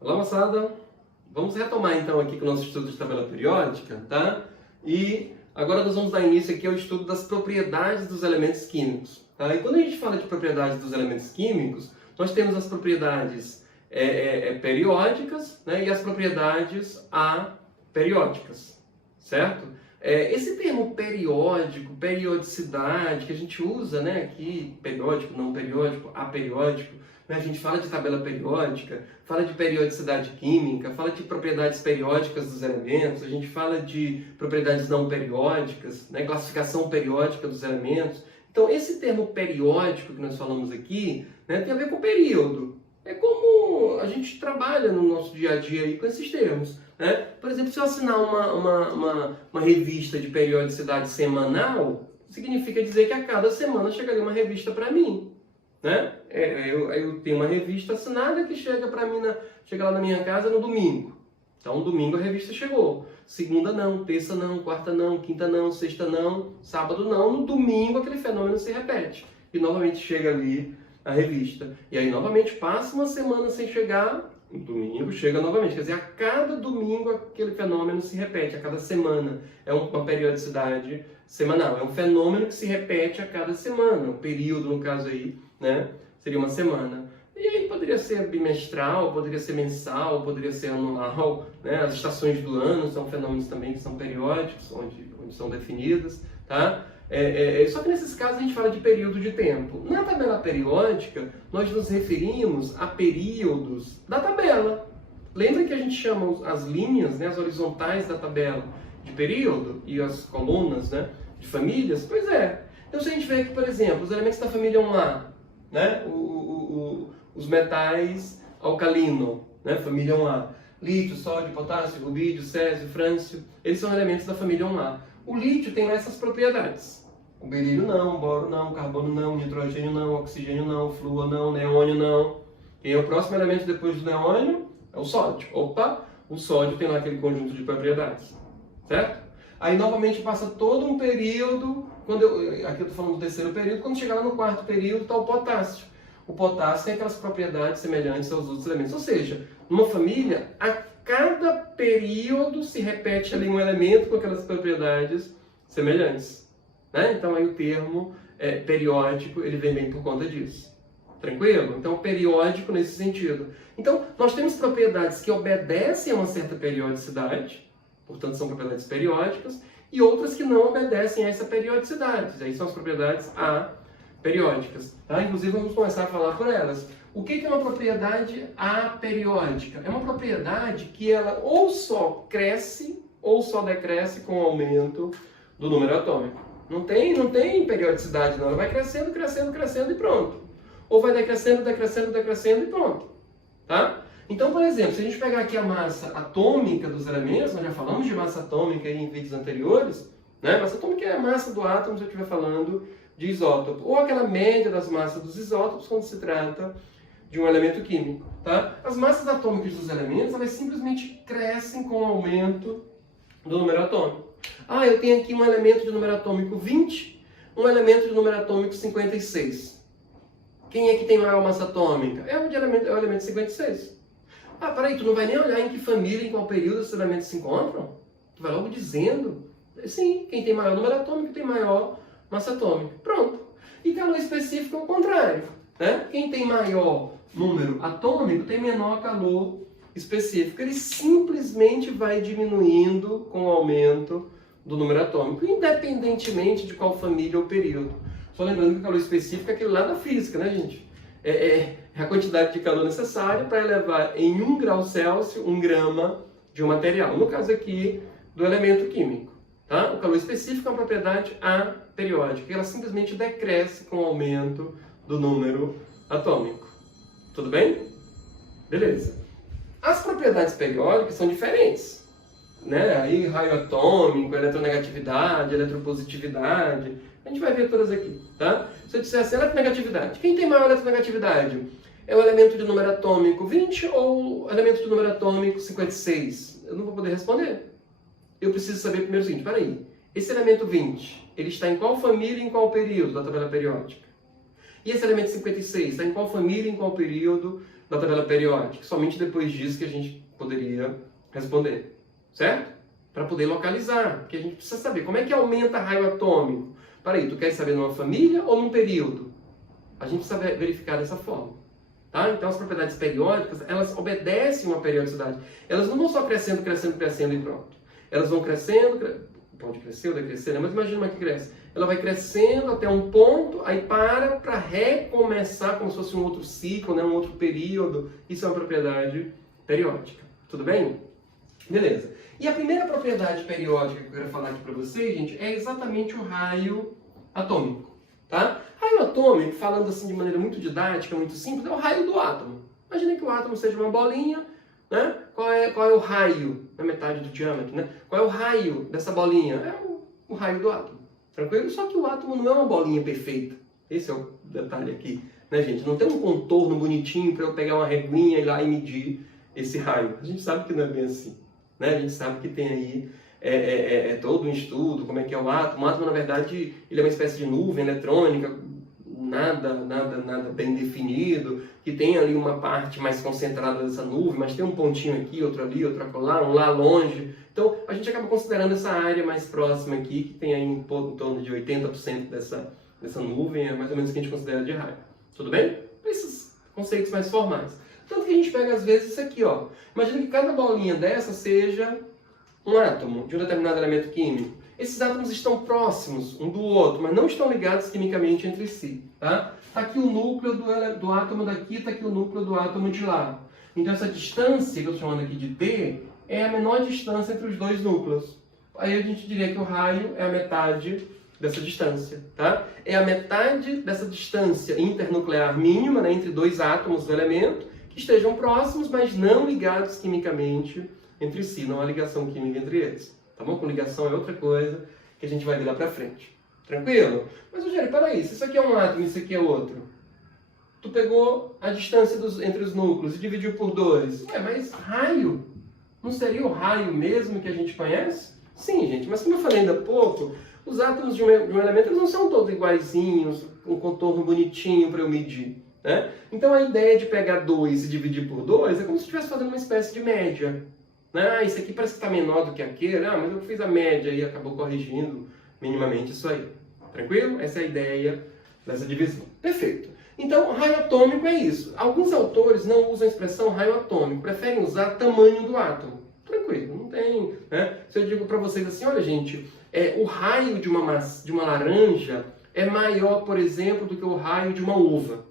Olá, moçada! Vamos retomar então aqui com o nosso estudo de tabela periódica, tá? E agora nós vamos dar início aqui ao estudo das propriedades dos elementos químicos, tá? E quando a gente fala de propriedades dos elementos químicos, nós temos as propriedades periódicas, né? E as propriedades aperiódicas, certo? Esse termo periódico, periodicidade, que a gente usa, né, aqui, periódico, não periódico, aperiódico, né, a gente fala de tabela periódica, fala de periodicidade química, fala de propriedades periódicas dos elementos, a gente fala de propriedades não periódicas, né, classificação periódica dos elementos. Então, esse termo periódico que nós falamos aqui, né, tem a ver com período. É como a gente trabalha no nosso dia a dia aí com esses termos, né? Por exemplo, se eu assinar uma revista de periodicidade semanal, significa dizer que a cada semana chegaria uma revista para mim, né? Eu tenho uma revista assinada que chega para mim, chega lá na minha casa no domingo. Então, domingo a revista chegou. Segunda não, terça não, quarta não, quinta não, sexta não, sábado não. No domingo aquele fenômeno se repete e novamente chega ali a revista. E aí novamente passa uma semana sem chegar, no domingo chega novamente. Quer dizer, a cada domingo aquele fenômeno se repete, a cada semana. É uma periodicidade semanal. É um fenômeno que se repete a cada semana. Um período, no caso aí, né? Seria uma semana. E aí poderia ser bimestral, poderia ser mensal, poderia ser anual, né? As estações do ano são fenômenos também que são periódicos, onde são definidas, tá? Só que nesses casos a gente fala de período de tempo. Na tabela periódica, nós nos referimos a períodos da tabela. Lembra que a gente chama as linhas, né, as horizontais da tabela de período e as colunas, né, de famílias? Pois é. Então se a gente vê aqui, por exemplo, os elementos da família 1A, né, os metais alcalino, né, família 1A. Lítio, sódio, potássio, rubídio, césio, frâncio, eles são elementos da família 1A. O lítio tem essas propriedades. O berílio não, o boro não, o carbono não, o nitrogênio não, o oxigênio não, o flúor não, o neônio não. Quem é o próximo elemento depois do neônio? É o sódio. Opa, o sódio tem lá aquele conjunto de propriedades. Certo? Aí novamente passa todo um período, aqui eu estou falando do terceiro período, quando chegar lá no quarto período está o potássio. O potássio tem aquelas propriedades semelhantes aos outros elementos. Ou seja, numa família, a cada período se repete ali um elemento com aquelas propriedades semelhantes, né? Então aí o termo periódico, ele vem bem por conta disso. Tranquilo? Então periódico nesse sentido. Então nós temos propriedades que obedecem a uma certa periodicidade, portanto são propriedades periódicas, e outras que não obedecem a essa periodicidade. Aí são as propriedades aperiódicas. Tá? Inclusive vamos começar a falar por elas. O que é uma propriedade aperiódica? É uma propriedade que ela ou só cresce ou só decresce com o aumento do número atômico. Não tem periodicidade não, ela vai crescendo, crescendo, crescendo e pronto. Ou vai decrescendo, decrescendo, decrescendo e pronto. Tá? Então, por exemplo, se a gente pegar aqui a massa atômica dos elementos, nós já falamos de massa atômica aí em vídeos anteriores, né? Massa atômica é a massa do átomo, se eu estiver falando de isótopo. Ou aquela média das massas dos isótopos quando se trata de um elemento químico, tá? As massas atômicas dos elementos, elas simplesmente crescem com o aumento do número atômico. Ah, eu tenho aqui um elemento de número atômico 20, um elemento de número atômico 56. Quem é que tem maior massa atômica? É o elemento 56. Ah, peraí, tu não vai nem olhar em que família, em qual período esses elementos se encontram? Tu vai logo dizendo, sim, quem tem maior número atômico tem maior massa atômica. Pronto. E calor específico é o contrário, né? Quem tem maior número atômico tem menor calor específico. Ele simplesmente vai diminuindo com o aumento do número atômico, independentemente de qual família ou período. Só lembrando que o calor específico é aquele lá da física, né, gente? É a quantidade de calor necessária para elevar em 1 grau Celsius 1 grama de um material. No caso aqui, do elemento químico. Tá? O calor específico é uma propriedade aperiódica. Ela simplesmente decresce com o aumento do número atômico. Tudo bem? Beleza. As propriedades periódicas são diferentes, né? Aí raio atômico, eletronegatividade, eletropositividade, a gente vai ver todas aqui, tá? Se eu disser assim, eletronegatividade, quem tem maior eletronegatividade? É o elemento de número atômico 20 ou o elemento de número atômico 56? Eu não vou poder responder. Eu preciso saber primeiro o seguinte, peraí, esse elemento 20, ele está em qual família e em qual período da tabela periódica? E esse elemento 56 está em qual família e em qual período da tabela periódica? Somente depois disso que a gente poderia responder, certo? Para poder localizar, porque a gente precisa saber como é que aumenta raio atômico. Peraí, tu quer saber numa família ou num período? A gente precisa verificar dessa forma. Tá? Então as propriedades periódicas, elas obedecem uma periodicidade. Elas não vão só crescendo, crescendo, crescendo e pronto. Elas vão crescendo, pode crescer ou decrescer, né? Mas imagina como é que cresce. Ela vai crescendo até um ponto, aí para recomeçar como se fosse um outro ciclo, né? Um outro período. Isso é uma propriedade periódica. Tudo bem? Beleza. E a primeira propriedade periódica que eu quero falar aqui para vocês, gente, é exatamente o raio atômico. Tá? Raio atômico, falando assim de maneira muito didática, muito simples, é o raio do átomo. Imagina que o átomo seja uma bolinha, né? Qual é o raio, na metade do diâmetro, né? Qual é o raio dessa bolinha? É o raio do átomo. Tranquilo? Só que o átomo não é uma bolinha perfeita. Esse é o detalhe aqui, né, gente? Não tem um contorno bonitinho para eu pegar uma reguinha e ir lá e medir esse raio. A gente sabe que não é bem assim, né? A gente sabe que tem aí todo um estudo, como é que é o átomo. O átomo, na verdade, ele é uma espécie de nuvem eletrônica, nada bem definido, que tem ali uma parte mais concentrada dessa nuvem, mas tem um pontinho aqui, outro ali, outro acolá, um lá longe. Então, a gente acaba considerando essa área mais próxima aqui, que tem aí em torno de 80% dessa nuvem, é mais ou menos o que a gente considera de raio. Tudo bem? Esses conceitos mais formais. Tanto que a gente pega, às vezes, isso aqui, ó. Imagina que cada bolinha dessa seja um átomo de um determinado elemento químico. Esses átomos estão próximos um do outro, mas não estão ligados quimicamente entre si. Tá? Tá aqui o núcleo do átomo daqui, está aqui o núcleo do átomo de lá. Então essa distância, que eu estou chamando aqui de D, é a menor distância entre os dois núcleos. Aí a gente diria que o raio é a metade dessa distância. Tá? É a metade dessa distância internuclear mínima, né, entre dois átomos do elemento, que estejam próximos, mas não ligados quimicamente entre si, não há ligação química entre eles. Tá bom? Com ligação é outra coisa que a gente vai ver lá pra frente. Tranquilo? Mas, Rogério, peraí, se isso aqui é um átomo e isso aqui é outro, tu pegou a distância entre os núcleos e dividiu por 2. Mas raio? Não seria o raio mesmo que a gente conhece? Sim, gente, mas como eu falei ainda há pouco, os átomos de um elemento eles não são todos iguaizinhos, um contorno bonitinho para eu medir. Né? Então a ideia de pegar 2 e dividir por 2 é como se estivesse fazendo uma espécie de média. Ah, isso aqui parece que está menor do que aquele. Ah, mas eu fiz a média e acabou corrigindo minimamente isso aí. Tranquilo? Essa é a ideia dessa divisão. Perfeito. Então, raio atômico é isso. Alguns autores não usam a expressão raio atômico, preferem usar tamanho do átomo. Tranquilo, não tem. Né? Se eu digo para vocês assim, olha gente, o raio de uma laranja é maior, por exemplo, do que o raio de uma uva.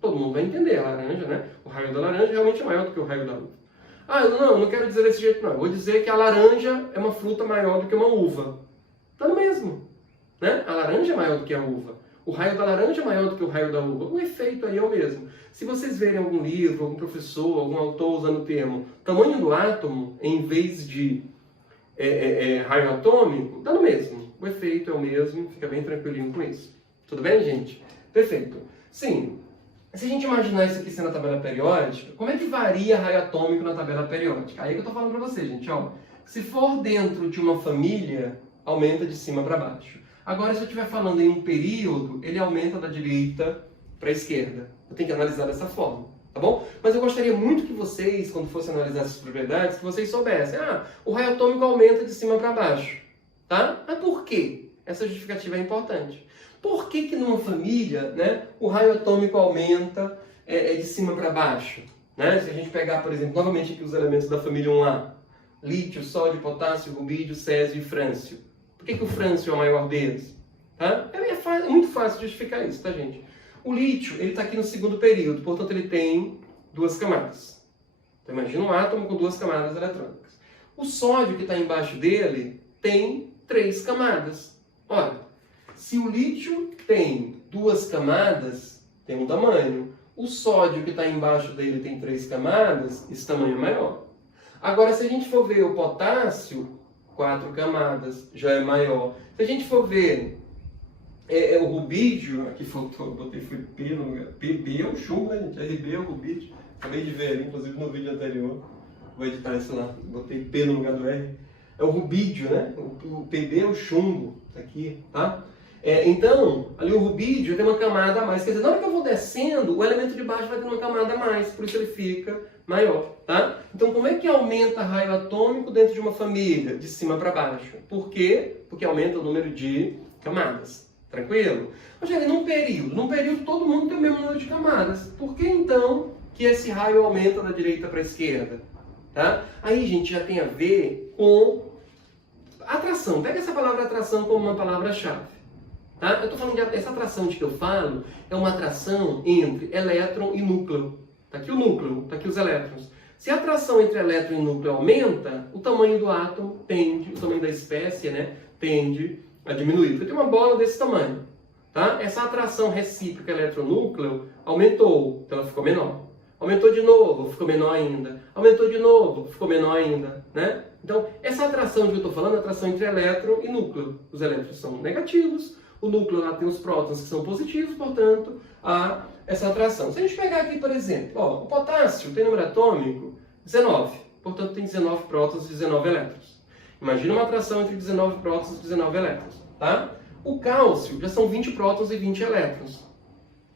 Todo mundo vai entender a laranja, né? O raio da laranja realmente é maior do que o raio da uva. Ah, não quero dizer desse jeito não. Vou dizer que a laranja é uma fruta maior do que uma uva. Tá no mesmo. Né? A laranja é maior do que a uva. O raio da laranja é maior do que o raio da uva. O efeito aí é o mesmo. Se vocês verem algum livro, algum professor, algum autor usando o termo tamanho do átomo, em vez de raio atômico, dá no mesmo. O efeito é o mesmo, fica bem tranquilinho com isso. Tudo bem, gente? Perfeito. Sim. Se a gente imaginar isso aqui sendo a tabela periódica, como é que varia raio atômico na tabela periódica? Aí que eu estou falando para vocês, gente. Ó, se for dentro de uma família, aumenta de cima para baixo. Agora, se eu estiver falando em um período, ele aumenta da direita para a esquerda. Eu tenho que analisar dessa forma, tá bom? Mas eu gostaria muito que vocês, quando fossem analisar essas propriedades, que vocês soubessem. Ah, o raio atômico aumenta de cima para baixo. Tá? Mas por quê? Essa justificativa é importante. Por que numa família, né, o raio atômico aumenta de cima para baixo? Né? Se a gente pegar, por exemplo, novamente aqui os elementos da família 1A. Lítio, sódio, potássio, rubídio, césio e frâncio. Por que o frâncio é o maior deles? Tá? É muito fácil justificar isso, tá, gente? O lítio, ele está aqui no segundo período, portanto ele tem 2 camadas. Então imagina um átomo com 2 camadas eletrônicas. O sódio que está embaixo dele tem 3 camadas. Olha, se o lítio tem 2 camadas, tem um tamanho. O sódio que está embaixo dele tem 3 camadas, esse tamanho é maior. Agora, se a gente for ver o potássio, 4 camadas, já é maior. Se a gente for ver o rubídio, aqui faltou, eu botei foi P no lugar. PB é o chumbo, né, gente? RB é o rubídio. Acabei de ver ali, inclusive no vídeo anterior. Vou editar isso lá. Botei P no lugar do R. É o rubídio, né? O PB é o chumbo, aqui, tá? Então, ali o rubídio tem uma camada a mais. Quer dizer, na hora que eu vou descendo, o elemento de baixo vai ter uma camada a mais, por isso ele fica maior, tá? Então, como é que aumenta raio atômico dentro de uma família? De cima para baixo. Por quê? Porque aumenta o número de camadas. Tranquilo? Rogério, num período todo mundo tem o mesmo número de camadas. Por que então que esse raio aumenta da direita para a esquerda? Tá? Aí, gente, já tem a ver com atração. Pega essa palavra atração como uma palavra-chave. Tá? Eu estou falando de essa atração de que eu falo é uma atração entre elétron e núcleo. Está aqui o núcleo, está aqui os elétrons. Se a atração entre elétron e núcleo aumenta, o tamanho do átomo tende, o tamanho da espécie, né, tende a diminuir. Porque tem uma bola desse tamanho. Tá? Essa atração recíproca elétron-núcleo aumentou, então ela ficou menor. Aumentou de novo, ficou menor ainda. Aumentou de novo, ficou menor ainda. Né? Então, essa atração de que eu estou falando é a atração entre elétron e núcleo. Os elétrons são negativos, o núcleo lá tem os prótons que são positivos, portanto, há essa atração. Se a gente pegar aqui, por exemplo, ó, o potássio tem número atômico 19, portanto tem 19 prótons e 19 elétrons. Imagina uma atração entre 19 prótons e 19 elétrons. Tá? O cálcio já são 20 prótons e 20 elétrons.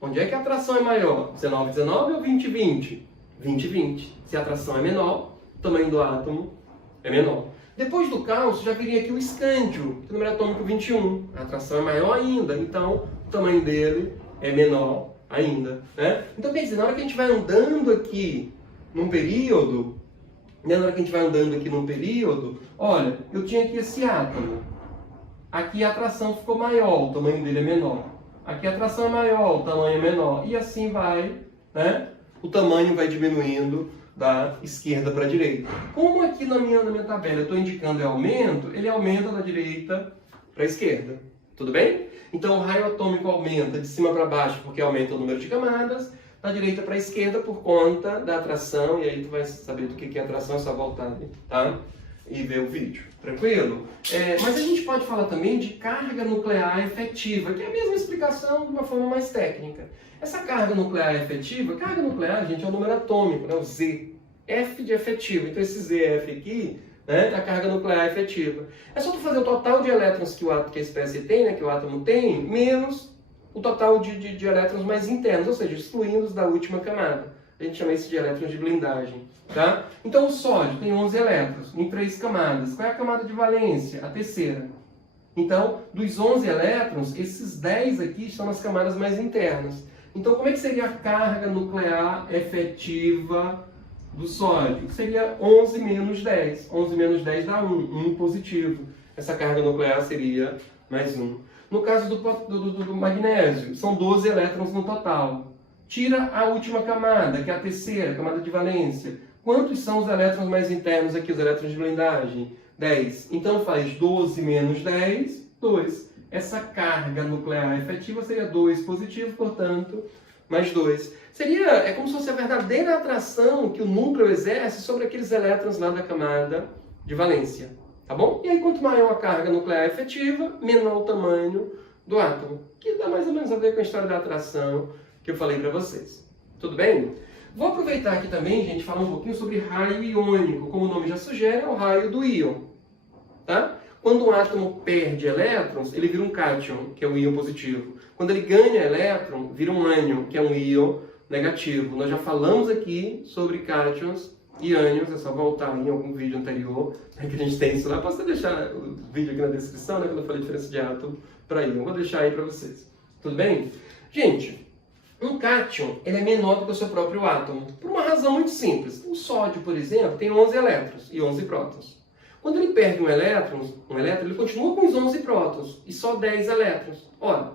Onde é que a atração é maior? 19, 19 ou 20, 20? 20, 20. Se a atração é menor, o tamanho do átomo é menor. Depois do cálcio, já viria aqui o escândio, que é o número atômico 21. A atração é maior ainda, então o tamanho dele é menor ainda. Né? Então, quer dizer, na hora que a gente vai andando aqui num período, olha, eu tinha aqui esse átomo. Aqui a atração ficou maior, o tamanho dele é menor. Aqui a atração é maior, o tamanho é menor. E assim vai, né? O tamanho vai diminuindo da esquerda para a direita. Como aqui na minha tabela eu estou indicando é aumento, ele aumenta da direita para a esquerda. Tudo bem? Então o raio atômico aumenta de cima para baixo porque aumenta o número de camadas, da direita para a esquerda por conta da atração, e aí tu vai saber do que é atração, é só voltar ali, tá? E ver o vídeo. Tranquilo? Mas a gente pode falar também de carga nuclear efetiva, que é a mesma explicação de uma forma mais técnica. Essa carga nuclear efetiva, carga nuclear, gente, é o número atômico, né? O Z. F de efetivo. Então esse ZF aqui, né, é a carga nuclear efetiva. É só tu fazer o total de elétrons que a espécie tem, né, que o átomo tem, menos o total de elétrons mais internos, ou seja, excluindo os da última camada. A gente chama isso de elétrons de blindagem. Tá? Então o sódio tem 11 elétrons em 3 camadas. Qual é a camada de valência? A terceira. Então, dos 11 elétrons, esses 10 aqui estão nas camadas mais internas. Então, como é que seria a carga nuclear efetiva do sódio? Seria 11 menos 10. 11 menos 10 dá 1. 1 positivo. Essa carga nuclear seria mais 1. No caso do magnésio, são 12 elétrons no total. Tira a última camada, que é a terceira, camada de valência. Quantos são os elétrons mais internos aqui, os elétrons de blindagem? 10. Então faz 12 menos 10, 2. Essa carga nuclear efetiva seria 2 positivo, portanto, mais 2. É como se fosse a verdadeira atração que o núcleo exerce sobre aqueles elétrons lá da camada de valência. Tá bom? E aí, quanto maior a carga nuclear efetiva, menor o tamanho do átomo. Que dá mais ou menos a ver com a história da atração que eu falei para vocês. Tudo bem? Vou aproveitar aqui também, gente, falar um pouquinho sobre raio iônico. Como o nome já sugere, é o raio do íon. Tá? Quando um átomo perde elétrons, ele vira um cátion, que é um íon positivo. Quando ele ganha elétron, vira um ânion, que é um íon negativo. Nós já falamos aqui sobre cátions e ânions, é só voltar em algum vídeo anterior, que a gente tem isso lá. Posso deixar o vídeo aqui na descrição, né, quando eu falei a diferença de átomo para íon. Vou deixar aí para vocês. Tudo bem? Gente, um cátion ele é menor do que o seu próprio átomo, por uma razão muito simples. O sódio, por exemplo, tem 11 elétrons e 11 prótons. Quando ele perde um elétron, ele continua com os 11 prótons e só 10 elétrons. Ora,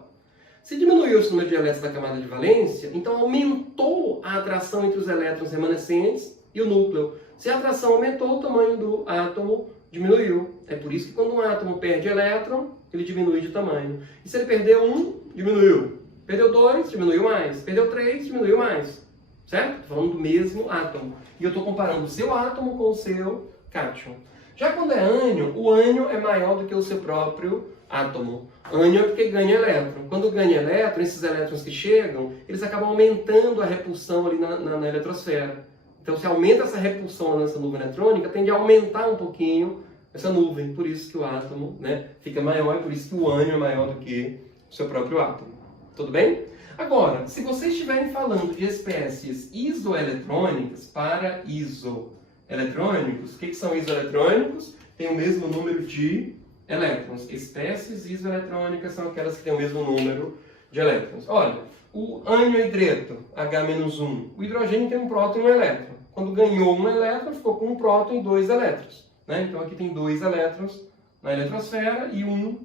se diminuiu esse número de elétrons da camada de valência, então aumentou a atração entre os elétrons remanescentes e o núcleo. Se a atração aumentou, o tamanho do átomo diminuiu. É por isso que quando um átomo perde elétron, ele diminui de tamanho. E se ele perdeu um, diminuiu. Perdeu 2, diminuiu mais. Perdeu 3, diminuiu mais. Certo? Estou falando do mesmo átomo. E eu estou comparando o seu átomo com o seu cátion. Já quando é ânion, o ânion é maior do que o seu próprio átomo. Ânion é porque ganha elétron. Quando ganha elétron, esses elétrons que chegam, eles acabam aumentando a repulsão ali na eletrosfera. Então, se aumenta essa repulsão nessa nuvem eletrônica, tende a aumentar um pouquinho essa nuvem. Por isso que o átomo, né, fica maior, é por isso que o ânion é maior do que o seu próprio átomo. Tudo bem? Agora, se vocês estiverem falando de espécies isoeletrônicas para isoeletrônicos, o que são isoeletrônicos? Tem o mesmo número de elétrons. Espécies isoeletrônicas são aquelas que têm o mesmo número de elétrons. Olha, o ânion-hidreto, H-1, o hidrogênio tem um próton e um elétron. Quando ganhou um elétron, ficou com um próton e 2 elétrons. Né? Então aqui tem 2 elétrons na eletrosfera e um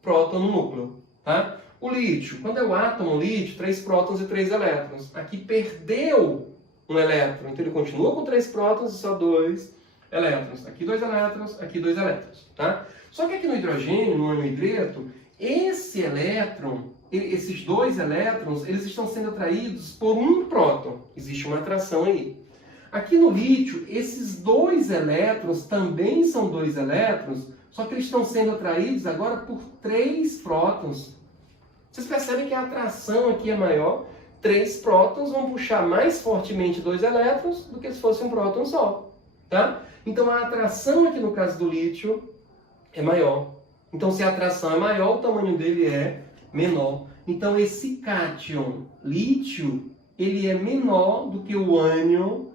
próton no núcleo. Tá? O lítio, quando é o átomo lítio, 3 prótons e 3 elétrons. Aqui perdeu um elétron, então ele continua com 3 prótons e só 2 elétrons. Aqui 2 elétrons, aqui 2 elétrons. Tá? Só que aqui no hidrogênio, no ânion-hidreto, esse elétron, esses 2 elétrons, eles estão sendo atraídos por um próton. Existe uma atração aí. Aqui no lítio, esses 2 elétrons também são 2 elétrons, só que eles estão sendo atraídos agora por 3 prótons. Vocês percebem que a atração aqui é maior. 3 prótons vão puxar mais fortemente 2 elétrons do que se fosse um próton só. Tá? Então a atração aqui no caso do lítio é maior. Então se a atração é maior, o tamanho dele é menor. Então esse cátion lítio, ele é menor do que o ânion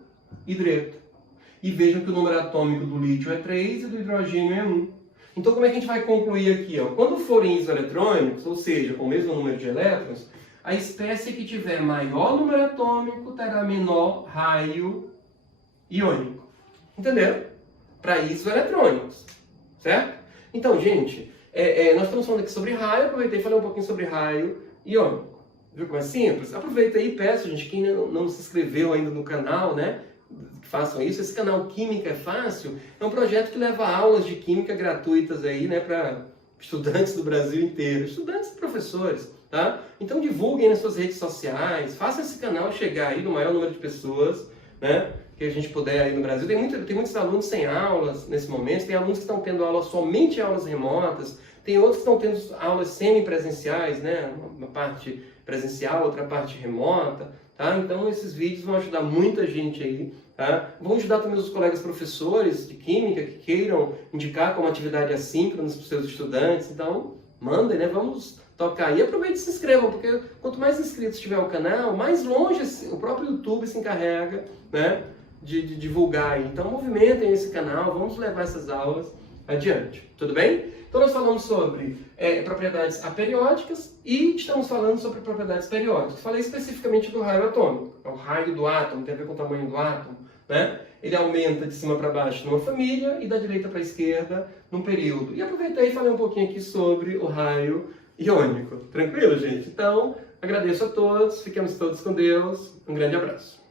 hidreto. E vejam que o número atômico do lítio é 3 e do hidrogênio é 1. Então como é que a gente vai concluir aqui? Ó? Quando forem isoeletrônicos, ou seja, com o mesmo número de elétrons, a espécie que tiver maior número atômico terá menor raio iônico. Entenderam? Para isoeletrônicos. Certo? Então, gente, nós estamos falando aqui sobre raio, aproveitei e falei um pouquinho sobre raio iônico. Viu como é simples? Aproveita aí e peço, gente, quem não se inscreveu ainda no canal, né? Que façam isso. Esse canal Química é Fácil é um projeto que leva aulas de química gratuitas aí, né, para estudantes do Brasil inteiro, estudantes e professores, tá? Então divulguem nas suas redes sociais, façam esse canal chegar aí no maior número de pessoas, né, que a gente puder aí no Brasil. Tem muitos alunos sem aulas nesse momento, tem alunos que estão tendo aulas somente aulas remotas, tem outros que estão tendo aulas semipresenciais, né, uma parte presencial, outra parte remota, tá? Então esses vídeos vão ajudar muita gente aí, tá? Vão ajudar também os colegas professores de química que queiram indicar como atividade assíncrona para os seus estudantes. Então, mandem, né? Vamos tocar aí. Aproveite e se inscrevam, porque quanto mais inscritos tiver o canal, mais longe o próprio YouTube se encarrega, né, de divulgar aí. Então, movimentem esse canal, vamos levar essas aulas adiante. Tudo bem? Então, nós falamos sobre propriedades aperiódicas e estamos falando sobre propriedades periódicas. Falei especificamente do raio atômico. É o raio do átomo, tem a ver com o tamanho do átomo, né? Ele aumenta de cima para baixo numa família e da direita para a esquerda num período. E aproveitei e falei um pouquinho aqui sobre o raio iônico. Tranquilo, gente? Então, agradeço a todos, fiquemos todos com Deus. Um grande abraço.